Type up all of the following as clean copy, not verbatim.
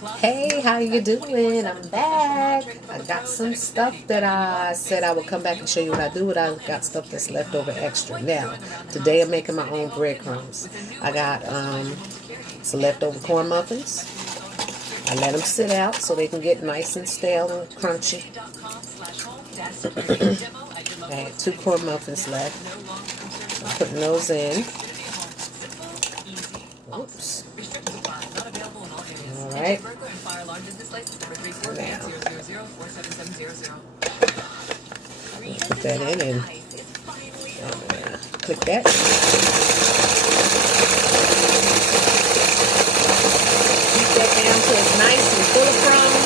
Hey, how you doing? I'm back. I got some stuff that I said I would come back and show you what I do with. I got stuff that's left over extra. Now, today I'm making my own breadcrumbs. I got some leftover corn muffins. I let them sit out so they can get nice and stale and crunchy. I had 2 corn muffins left. I'm putting those in. Oops. Alright. Now, put that in and click that. Keep that down till it's nice and full of crumbs.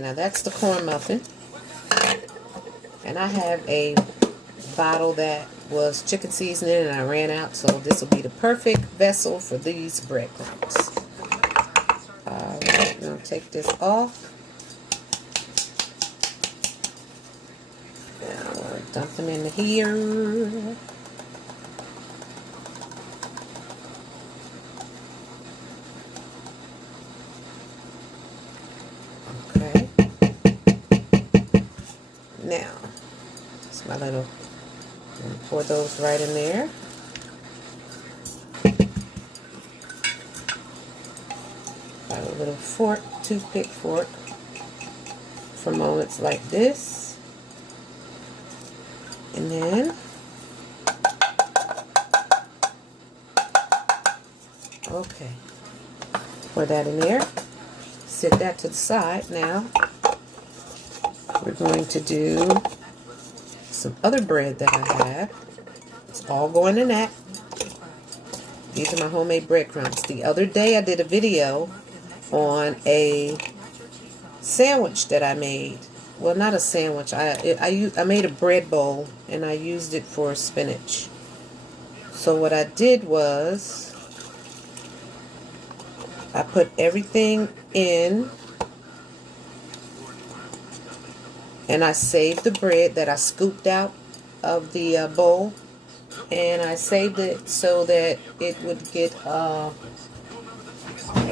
Now that's the corn muffin, and I have a bottle that was chicken seasoning and I ran out, so this will be the perfect vessel for these breadcrumbs. Alright, I'm going to take this off. Now I'm going to dump them into here. Okay. Now, it's my little, I'm going to pour those right in there. Got a little fork, toothpick fork, for moments like this. And then, okay, pour that in there. Set that to the side. Now we're going to do some other bread that I have. It's all going in that. These are my homemade breadcrumbs. The other day I did a video on a sandwich that I made. Well, not a sandwich. I made a bread bowl and I used it for spinach. So what I did was I put everything in, and I saved the bread that I scooped out of the bowl, and I saved it so that it would get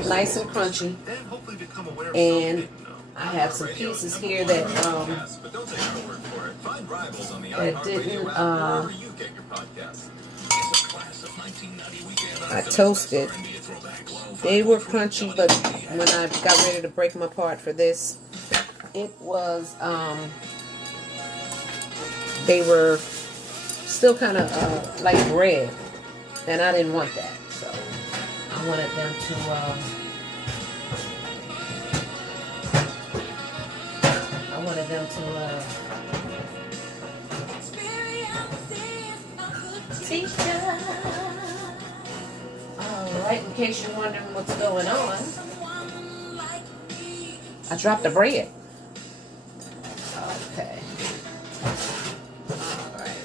nice and crunchy. And I have some pieces here that didn't I toasted. They were crunchy, but when I got ready to break them apart for this, it was, they were still kind of like bread, and I didn't want that, so I wanted them Alright, in case you're wondering what's going on, I dropped the bread. Okay. Alright.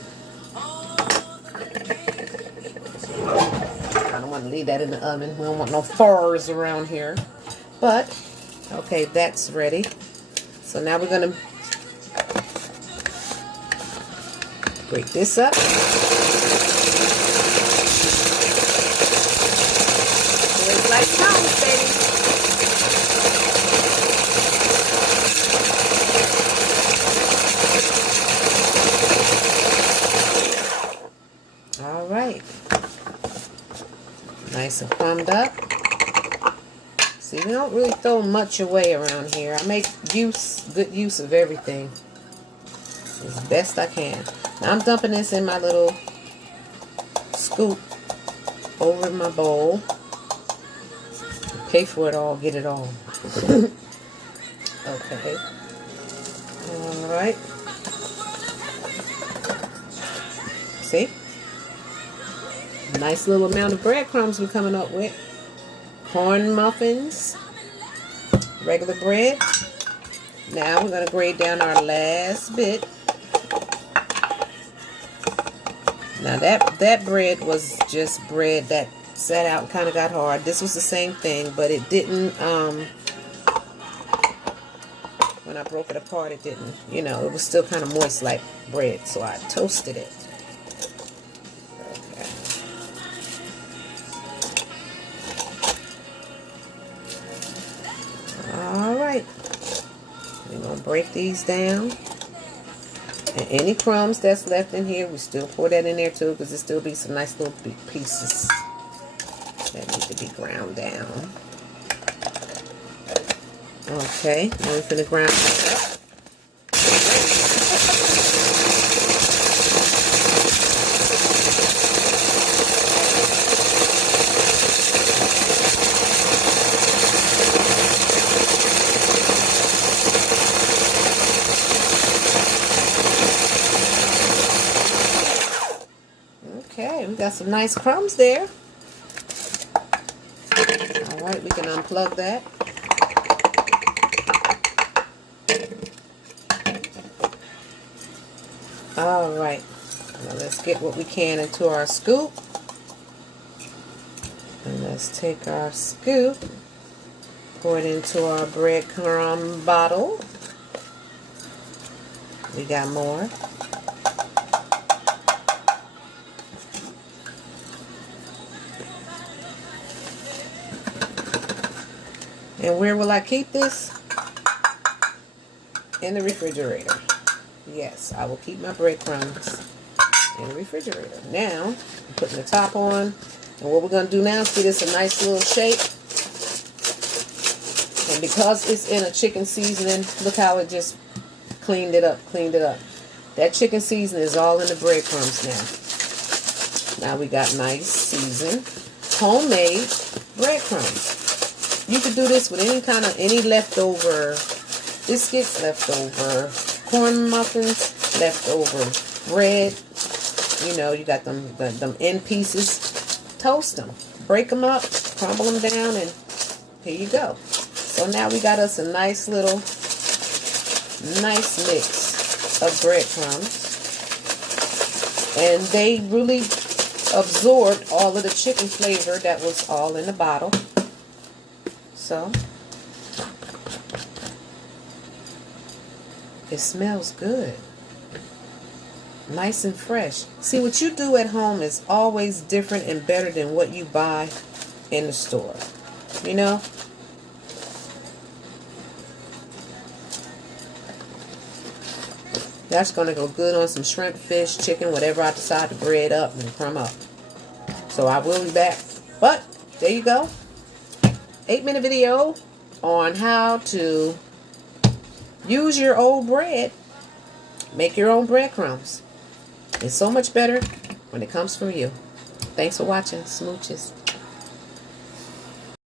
I don't want to leave that in the oven. We don't want no furs around here. But, okay, that's ready. So now we're going to break this up. Like crumbs, baby. All right. Nice and crumbed up. See, we don't really throw much away around here. I make good use of everything as best I can. Now I'm dumping this in my little scoop over my bowl. Pay for it all, get it all. Okay. Alright. See? Nice little amount of breadcrumbs we're coming up with. Corn muffins. Regular bread. Now we're going to grade down our last bit. Now that bread was just bread that sat out and kind of got hard. This was the same thing, but it didn't, when I broke it apart, it didn't, you know, it was still kind of moist like bread, so I toasted it. Okay. All right. We're going to break these down. And any crumbs that's left in here, we still pour that in there too, because there still be some nice little pieces that need to be ground down. Okay, now we're going to ground this up. Okay, we got some nice crumbs there. Alright, we can unplug that. Alright, now let's get what we can into our scoop. And let's take our scoop, pour it into our breadcrumb bottle. We got more. And where will I keep this? In the refrigerator. Yes, I will keep my breadcrumbs in the refrigerator. Now, I'm putting the top on. And what we're going to do now is give this a nice little shape. And because it's in a chicken seasoning, look how it just cleaned it up. That chicken seasoning is all in the breadcrumbs now. Now we got nice seasoned, homemade breadcrumbs. You could do this with any leftover biscuits, leftover corn muffins, leftover bread. You know, you got them end pieces. Toast them, break them up, crumble them down, and here you go. So now we got us a nice mix of breadcrumbs, and they really absorbed all of the chicken flavor that was all in the bottle. So, it smells good. Nice and fresh. See, what you do at home is always different and better than what you buy in the store. You know? That's going to go good on some shrimp, fish, chicken, whatever I decide to bread up and crumb up. So I will be back. But, there you go. 8-minute video on how to use your old bread, make your own breadcrumbs. It's so much better when it comes from you. Thanks for watching. Smooches.